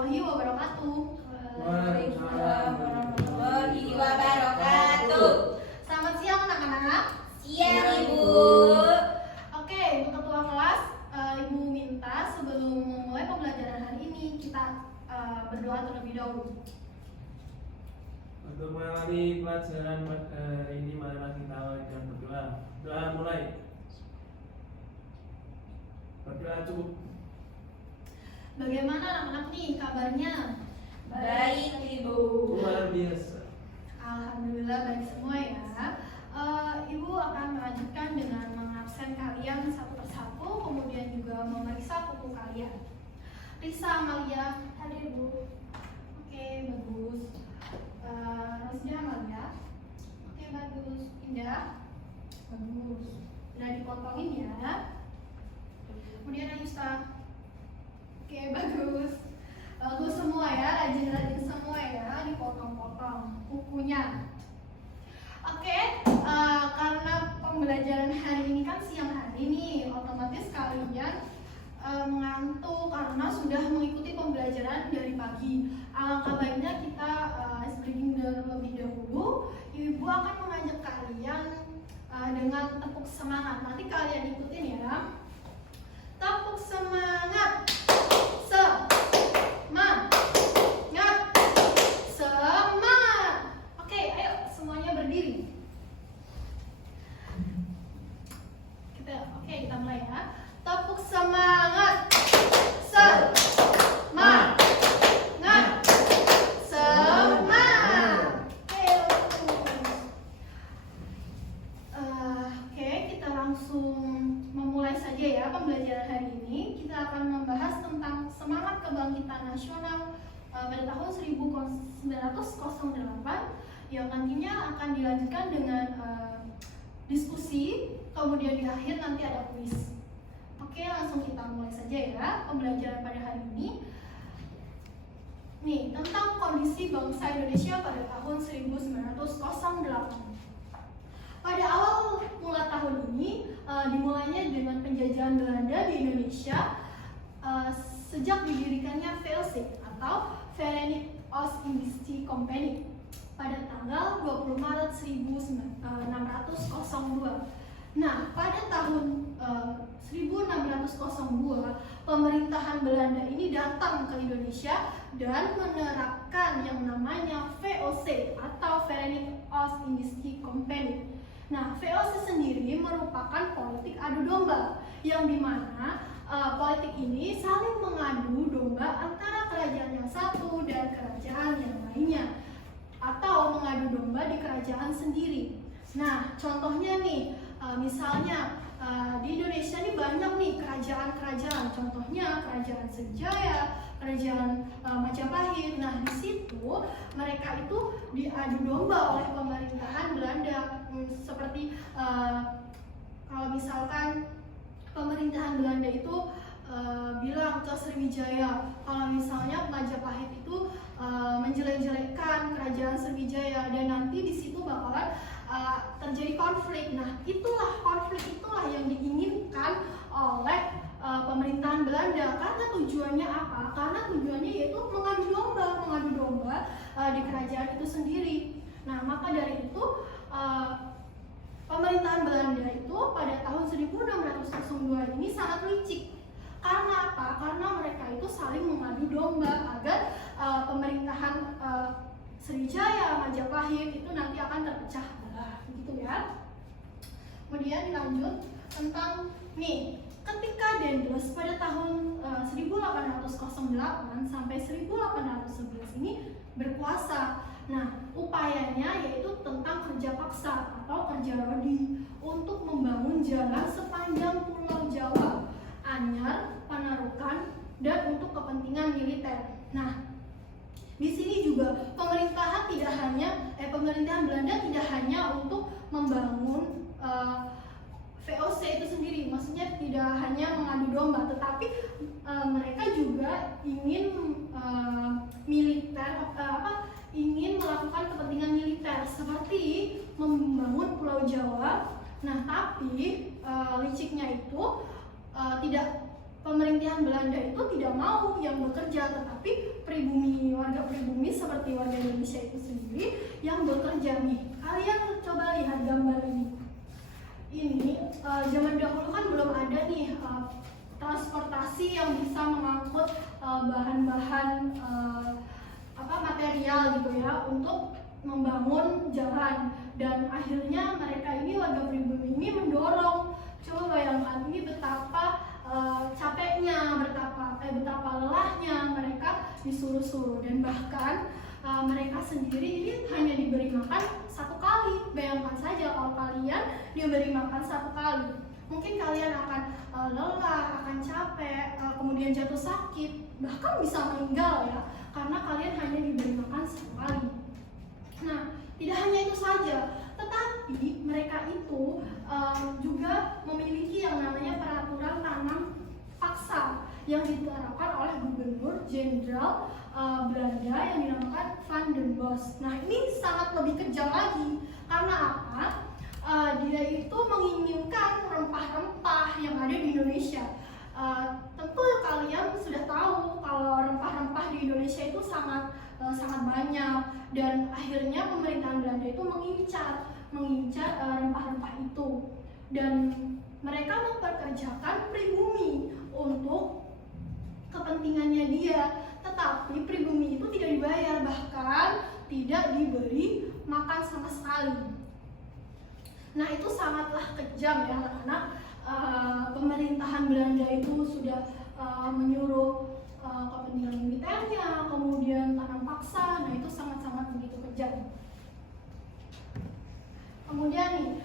warahmatullahi wabarakatuh. Waalaikumsalam warahmatullahi wabarakatuh. Selamat siang anak-anak. Siang Ibu. Oke, untuk ketua kelas, Ibu minta sebelum memulai pembelajaran hari ini kita berdoa terlebih dahulu. Untuk mengalami pelajaran hari ini, marilah kita awalkan berdoa. Doa mulai. Berdoa cukup. Bagaimana anak-anak nih kabarnya? Baik Ibu. Luar biasa. Alhamdulillah baik semua ya. Ibu akan melanjutkan dengan mengabsen kalian satu persatu, kemudian juga memeriksa buku kalian. Risa, Amalia, hadir Bu. Oke, bagus. Rosda, Amalia. Oke, bagus. Indah, bagus. Udah dipotongin ya. Kemudian Ayusta. Oke, bagus. Bagus semua ya, rajin-rajin semua ya, dipotong-potong bukunya. Oke, karena pembelajaran hari ini kan siang hari nih, otomatis kalian mengantuk karena sudah mengikuti pembelajaran dari pagi. Alangkah baiknya kita screening terlebih dahulu. Ibu akan mengajak kalian dengan tepuk semangat. Nanti kalian ikutin ya. Tepuk semangat. Semangat. Semangat. Oke, ayo semuanya berdiri. Kita mulai ya. Tepuk semangat. Semangat. Semangat. Oke, kita langsung memulai saja ya pembelajaran hari ini. Kita akan membahas tentang semangat kebangkitan nasional pada tahun 1908 yang nantinya akan dilanjutkan dengan diskusi, kemudian di akhir nanti ada kuis. Oke, langsung kita mulai saja ya pembelajaran pada hari ini. Nih, tentang kondisi bangsa Indonesia pada tahun 1908. Pada awal mula tahun ini dimulainya dengan penjajahan Belanda di Indonesia sejak didirikannya VOC atau Verenigde Oost-Indische Compagnie pada tanggal 20 Maret 1602. Nah, pada tahun 1602 pemerintahan Belanda ini datang ke Indonesia dan menerapkan yang namanya VOC atau Verenigde Oost-Indische Compagnie. Nah, VOC sendiri merupakan politik adu domba yang dimana politik ini saling mengadu domba antara kerajaan yang satu dan kerajaan yang lainnya atau mengadu domba di kerajaan sendiri. Nah, contohnya nih, misalnya di Indonesia ini banyak nih kerajaan-kerajaan, contohnya kerajaan Sriwijaya, kerajaan Majapahit. Nah, di situ mereka itu diadu domba oleh pemerintahan Belanda. Seperti kalau misalkan pemerintahan Belanda itu bilang ke Sriwijaya, kalau misalnya Majapahit itu menjelek-jelekkan kerajaan Sriwijaya dan nanti di situ bakalan terjadi konflik. Nah, konflik itulah yang diinginkan oleh pemerintahan Belanda. Karena tujuannya apa? Karena tujuannya yaitu mengadu domba di kerajaan itu sendiri. Nah, maka dari itu pemerintahan Belanda itu pada tahun 1602 ini sangat licik. Karena apa? Karena mereka itu saling mengadu domba agar pemerintahan Sriwijaya, Majapahit itu nanti akan terpecah belah, gitu ya. Kemudian dilanjut tentang nih, ketika Dendels pada tahun 1808 sampai 1811 ini berkuasa. Nah, upayanya yaitu tentang kerja paksa atau kerja rodi untuk membangun jalan sepanjang Pulau Jawa, Anyar, Panarukan, dan untuk kepentingan militer. Nah, di sini juga pemerintahan Belanda tidak hanya untuk membangun VOC itu sendiri, maksudnya tidak hanya mengadu domba, tetapi mereka juga ingin ingin melakukan kepentingan militer seperti membangun Pulau Jawa. Nah, tapi liciknya itu pemerintahan Belanda itu tidak mau yang bekerja, tetapi warga pribumi seperti warga Indonesia itu sendiri yang bekerja nih. Kalian coba lihat gambar ini. Ini zaman dahulu kan belum ada nih transportasi yang bisa mengangkut bahan-bahan material gitu ya untuk membangun jalan, dan akhirnya mereka ini warga pribumi ini mendorong. Coba bayangkan ini betapa capeknya, betapa lelahnya mereka disuruh-suruh, dan bahkan mereka sendiri ini hanya diberi makan 1 kali. Bayangkan saja kalau kalian diberi makan 1 kali, mungkin kalian akan lelah, akan capek, kemudian jatuh sakit, bahkan bisa meninggal ya, karena kalian hanya diberi makan 1 kali. Nah, tidak hanya itu saja, tetapi mereka itu juga memiliki yang namanya peraturan tanam paksa yang diterapkan oleh Gubernur Jenderal Belanda yang dinamakan Van den Bosch. Nah, ini sangat lebih kejam lagi. Karena apa? Dia itu menginginkan rempah-rempah yang ada di Indonesia. Tentu kalian sudah tahu kalau rempah-rempah di Indonesia itu sangat banyak, dan akhirnya pemerintahan Belanda itu mengincar rempah-rempah itu, dan mereka memperkerjakan pribumi untuk kepentingannya dia, tetapi pribumi itu tidak dibayar, bahkan tidak diberi makan sama sekali. Nah, itu sangatlah kejam ya, anak-anak. Pemerintahan Belanda itu sudah menyuruh kepentingan militernya, kemudian tanam paksa. Nah, itu sangat-sangat begitu kejam. Kemudian nih,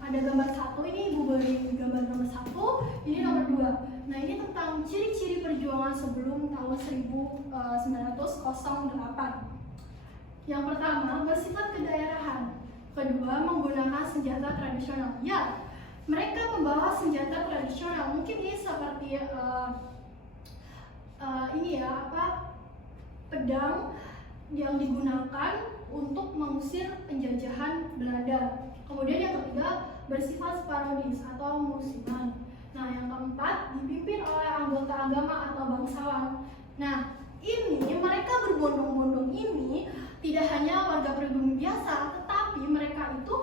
ada gambar 1, ini Ibu beri gambar nomor 1, ini nomor 2. Nah, ini tentang ciri-ciri perjuangan sebelum tahun 1908. Yang pertama, bersifat kedaerahan. Kedua, menggunakan senjata tradisional. Ya, mereka membawa senjata tradisional. Mungkin ini seperti pedang yang digunakan untuk mengusir penjajahan Belanda. Kemudian yang ketiga, bersifat sporadis atau musiman. Nah, yang keempat, dipimpin oleh anggota agama atau bangsawan. Nah, ini mereka berbondong-bondong ini tidak hanya warga pribumi biasa, tetapi mereka itu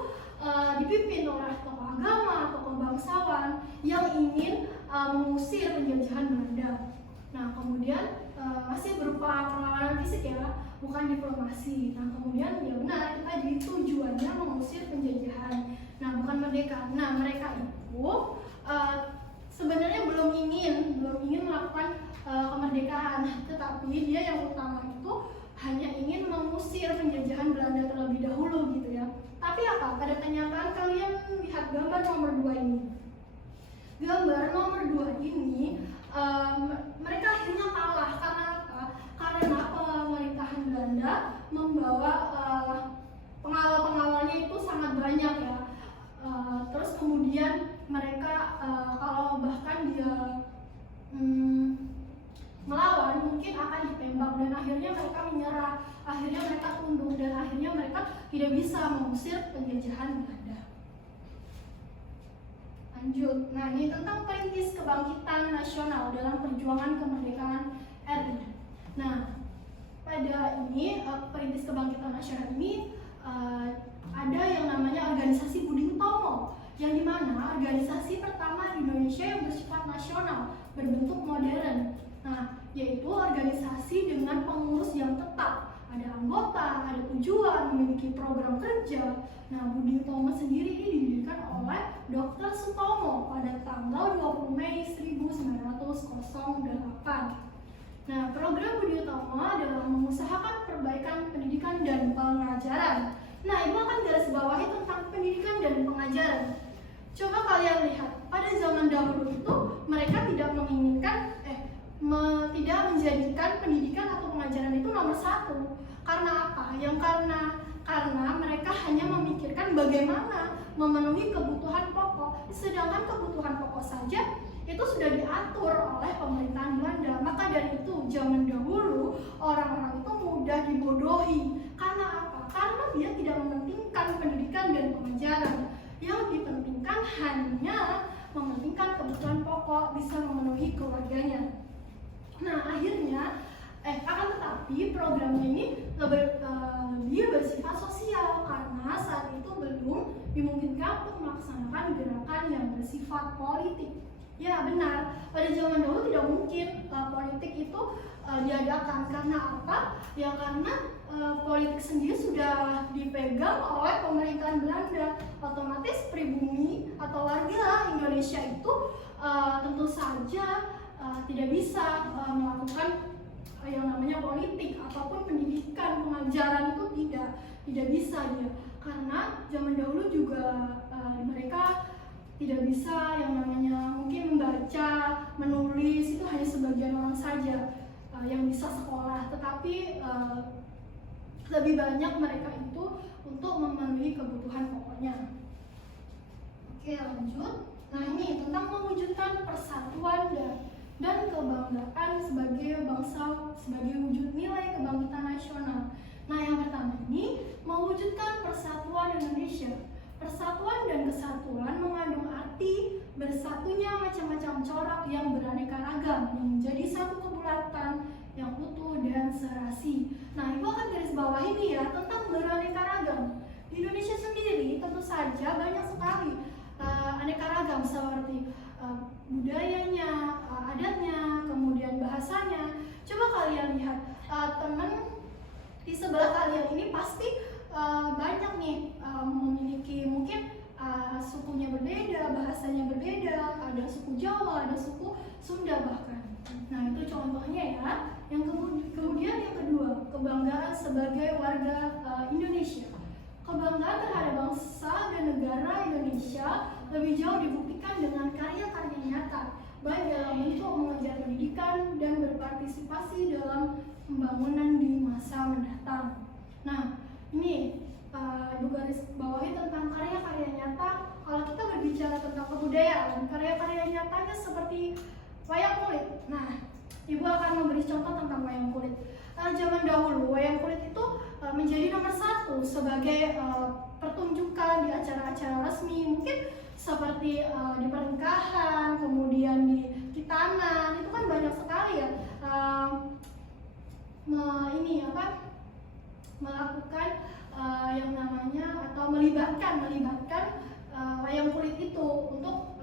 dipimpin oleh tokoh agama, tokoh bangsawan yang ingin mengusir penjajahan Belanda. Nah, kemudian masih berupa perlawanan fisik ya, bukan diplomasi. Nah, kemudian ya benar, itu tadi tujuannya mengusir penjajahan. Nah, bukan merdeka. Nah, mereka itu sebenarnya belum ingin melakukan kemerdekaan, tetapi dia yang utama itu hanya ingin mengusir penjajahan Belanda terlebih dahulu gitu ya. Tapi apa? Pada kenyataan kalian lihat gambar nomor 2 ini. Gambar nomor 2 ini mereka akhirnya kalah. Karena apa? Karena pemerintahan Belanda membawa pengawal-pengawalnya itu sangat banyak ya. Terus kemudian mereka kalau bahkan dia melawan mungkin akan ditembak, dan akhirnya mereka menyerah, akhirnya mereka tunduk, dan akhirnya mereka tidak bisa mengusir penjajahan Belanda. Lanjut. Nah, ini tentang perintis kebangkitan nasional dalam perjuangan kemerdekaan RI. Nah, pada ini perintis kebangkitan nasional ini ada yang namanya organisasi Budi Utomo, yang dimana organisasi pertama di Indonesia yang bersifat nasional, berbentuk modern. Nah, yaitu organisasi dengan pengurus yang tetap, ada anggota, ada tujuan, memiliki program kerja. Nah, Budi Utomo sendiri ini didirikan oleh Dr. Sutomo pada tanggal 20 Mei 1908. Nah, program Budi Utomo adalah mengusahakan perbaikan pendidikan dan pengajaran. Nah, Ibu akan garis bawahi tentang pendidikan dan pengajaran. Coba kalian lihat, pada zaman dahulu itu mereka tidak menginginkan tidak menjadikan pendidikan atau pengajaran itu nomor 1. Karena apa? Karena mereka hanya memikirkan bagaimana memenuhi kebutuhan pokok. Sedangkan kebutuhan pokok saja itu sudah diatur oleh pemerintahan Belanda. Maka dari itu zaman dahulu orang-orang itu mudah dibodohi. Karena apa? Karena dia tidak mementingkan pendidikan dan pengajaran. Yang dipentingkan hanya mementingkan kebutuhan pokok, bisa memenuhi keluarganya. Nah, akhirnya akan tetapi programnya ini lebih bersifat sosial karena saat itu belum dimungkinkan untuk melaksanakan gerakan yang bersifat politik. Ya benar, pada zaman dahulu tidak mungkin politik itu diadakan. Karena apa? Ya karena politik sendiri sudah dipegang oleh pemerintahan Belanda. Otomatis pribumi atau warga Indonesia itu tentu saja tidak bisa melakukan yang namanya politik ataupun pendidikan, pengajaran itu tidak bisa dia, karena zaman dahulu juga mereka tidak bisa yang namanya mungkin membaca, menulis, itu hanya sebagian orang saja yang bisa sekolah, tetapi lebih banyak mereka itu untuk memenuhi kebutuhan pokoknya. Oke, lanjut. Nah, ini tentang mewujudkan persatuan dan kebanggaan sebagai bangsa, sebagai wujud nilai kebangkitan nasional. Nah, yang pertama ini mewujudkan persatuan Indonesia. Persatuan dan kesatuan mengandung arti bersatunya macam-macam corak yang beraneka ragam yang menjadi satu kebulatan yang utuh dan serasi. Nah, Ibu akan garis bawah ini ya tentang beraneka ragam. Di Indonesia sendiri tentu saja banyak sekali aneka ragam seperti budayanya, adatnya, kemudian bahasanya. Coba kalian lihat teman di sebelah kalian ini pasti banyak nih memiliki mungkin sukunya berbeda, bahasanya berbeda, ada suku Jawa, ada suku Sunda bahkan. Nah, itu contohnya ya. Yang kemudian yang kedua, kebanggaan sebagai warga Indonesia. Kebanggaan terhadap bangsa dan negara Indonesia lebih jauh dibuktikan dengan karya-karya nyata, baik dalam bentuk mengejar pendidikan dan berpartisipasi dalam pembangunan di masa mendatang. Nah, ini Ibu garis bawahi tentang karya-karya nyata. Kalau kita berbicara tentang kebudayaan, karya-karya nyatanya seperti wayang kulit. Nah, Ibu akan memberi contoh tentang wayang kulit. Zaman dahulu, wayang kulit itu menjadi nomor satu sebagai pertunjukan di acara-acara resmi, mungkin seperti di pernikahan, kemudian di kitanan, itu kan banyak sekali ya melakukan yang namanya atau melibatkan wayang kulit itu untuk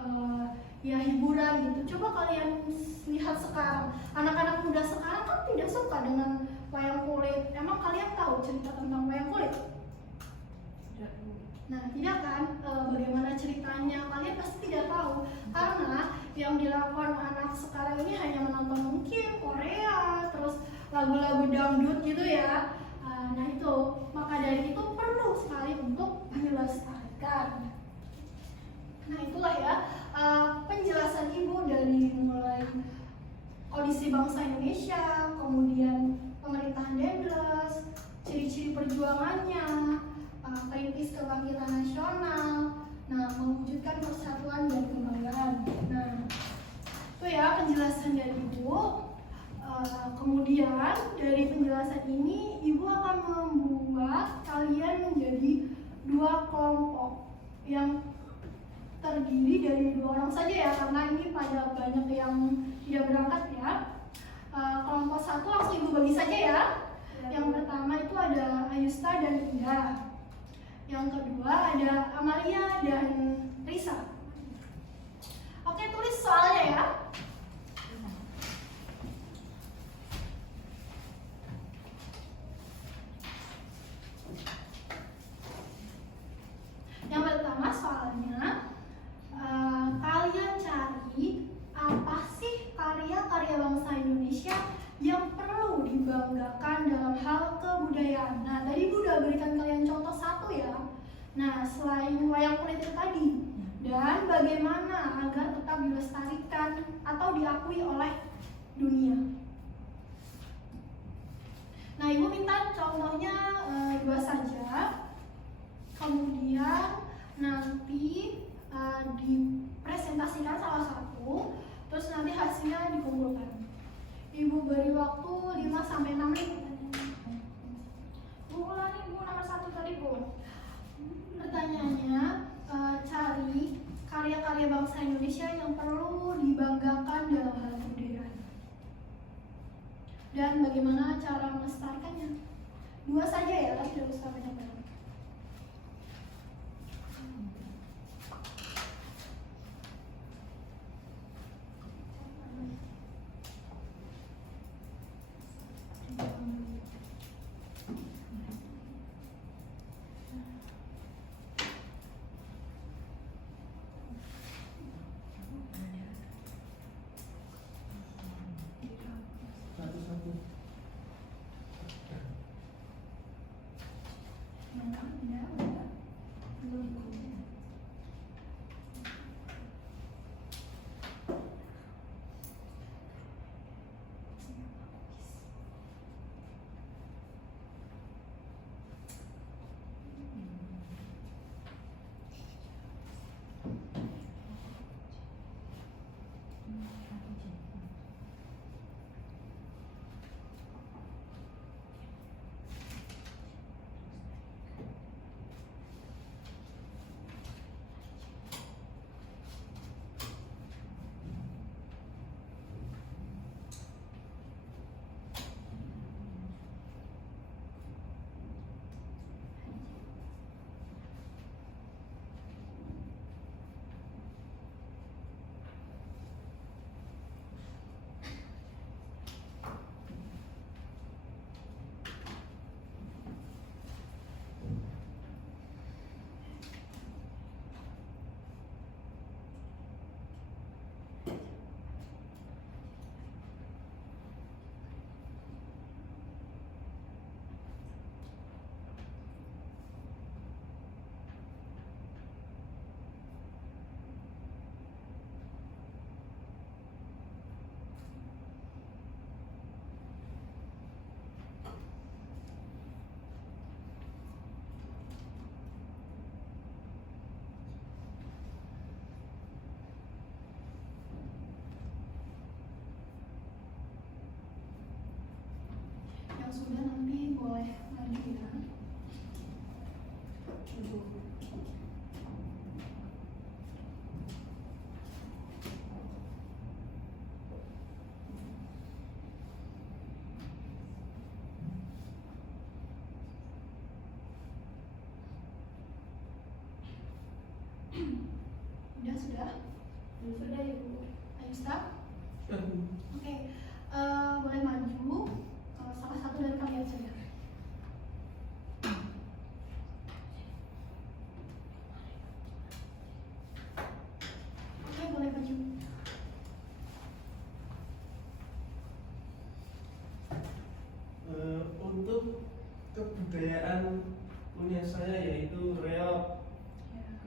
ya hiburan gitu. Coba kalian lihat sekarang, anak-anak muda sekarang kan tidak suka dengan wayang kulit. Emang kalian tahu cerita tentang wayang kulit? Nah, tidak kan? Bagaimana ceritanya? Kalian pasti tidak tahu, karena yang dilakukan anak sekarang ini hanya menonton mungkin Korea, terus lagu-lagu dangdut gitu ya. Nah itu, maka dari itu perlu sekali untuk dilestarikan. Nah itulah ya penjelasan Ibu dari mulai kondisi bangsa Indonesia, kemudian pemerintahan Dendles, ciri-ciri perjuangannya, perintis kebangkitan nasional, nah mewujudkan persatuan dan kebanggaan. Nah itu ya penjelasan dari Ibu. Kemudian dari penjelasan ini Ibu akan membuat kalian menjadi dua kelompok yang terdiri dari dua orang saja ya, karena ini pada banyak yang tidak berangkat ya. Kelompok satu langsung Ibu bagi saja ya. Yang pertama itu ada Ayusta dan Ida. Yang kedua ada Amalia dan Risa. Oke, tulis soalnya ya. Yang pertama soalnya kalian cari apa sih karya-karya bangsa Indonesia yang perlu dibanggakan dalam hal kebudayaan. Nah, tadi Ibu udah berikan kalian contoh satu ya. Nah, selain wayang kulit itu tadi, dan bagaimana agar tetap dilestarikan atau diakui oleh dunia. Nah, Ibu minta contohnya dua saja. Kemudian nanti dipresentasikan salah satu, terus nanti hasilnya dikumpulkan. Ibu beri waktu 5-6 menit. Bu ulangi Bu nomor 1 tadi Bu. Pertanyaannya cari karya-karya bangsa Indonesia yang perlu dibanggakan dalam hal kebudayaan. dan bagaimana cara melestarikannya. 2 saja ya, tidak usah banyak-banyak. Satu-satu. Yang sudah nanti boleh lanjut ya. Sudah? Sudah ya Bu. Ayo start. Oke, boleh maju. Salah satu dari kalian saja. Oke, boleh maju. Untuk kebudayaan punya saya yaitu reog.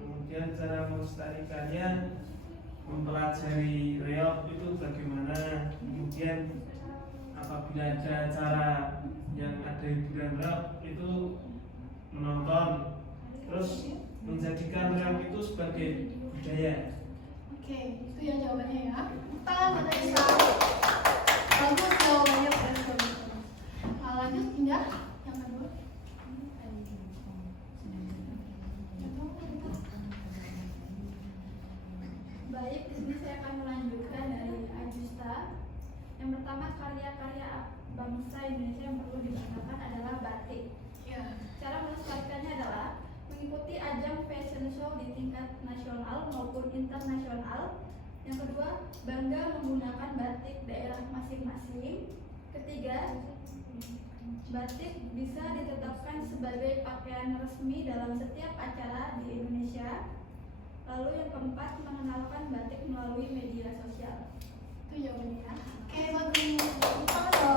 Kemudian cara melestarikannya, mempelajari reog itu bagaimana. Kemudian apabila ada acara yang ada hiburan reog itu menonton, terus menjadikan reog itu sebagai budaya. Oke, itu yang jawabannya ya. Tangan ada bisa. Bagus jawabannya pada lanjut Indah yang kedua. Baik, di sini saya akan melanjutkan dari Ajusta. Yang pertama, karya-karya bangsa Indonesia yang perlu dibanggakan adalah batik. Ya. Cara melestarikannya adalah mengikuti ajang fashion show di tingkat nasional maupun internasional. Yang kedua, bangga menggunakan batik daerah masing-masing. Ketiga, batik bisa ditetapkan sebagai pakaian resmi dalam setiap acara di Indonesia. Lalu yang keempat, mengenalkan batik melalui media sosial. Itu jawabannya ya. Oke, bagus. Halo.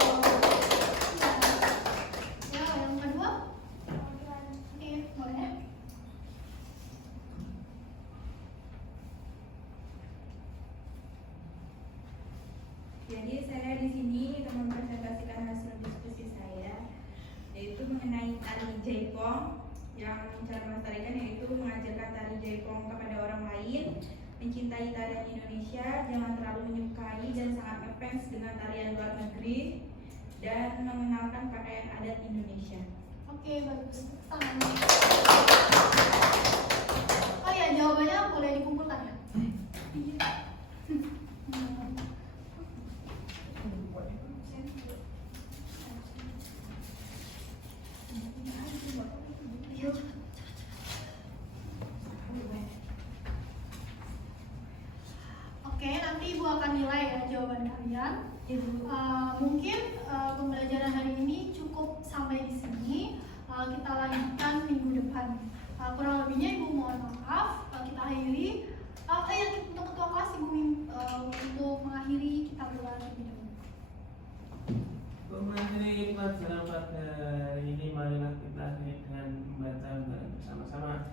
Ya, yang kedua. Oke, boleh. Jadi saya di sini akan mempresentasikan hasil diskusi saya, yaitu mengenai tari jaipong. Yang cara melestarikan yaitu mengajarkan tari jaipong kepada orang lain, mencintai tarian Indonesia, jangan terlalu menyukai dan sangat ngefans dengan tarian luar negeri, dan mengenalkan pakaian adat Indonesia. Oke, bagus. Tangan. Oh ya, jawabannya boleh dikumpulkan ya. Oke, nanti Ibu akan nilai ya jawaban kalian. Ibu. Mungkin pembelajaran hari ini cukup sampai di sini. Kita lanjutkan minggu depan. Kurang lebihnya Ibu mohon maaf. Kita akhiri. Untuk ketua kelas Ibu untuk mengakhiri kita berdoa terlebih dahulu. Mengakhiri pelajaran pada hari ini, marilah kita akhiri dengan membaca bersama-sama.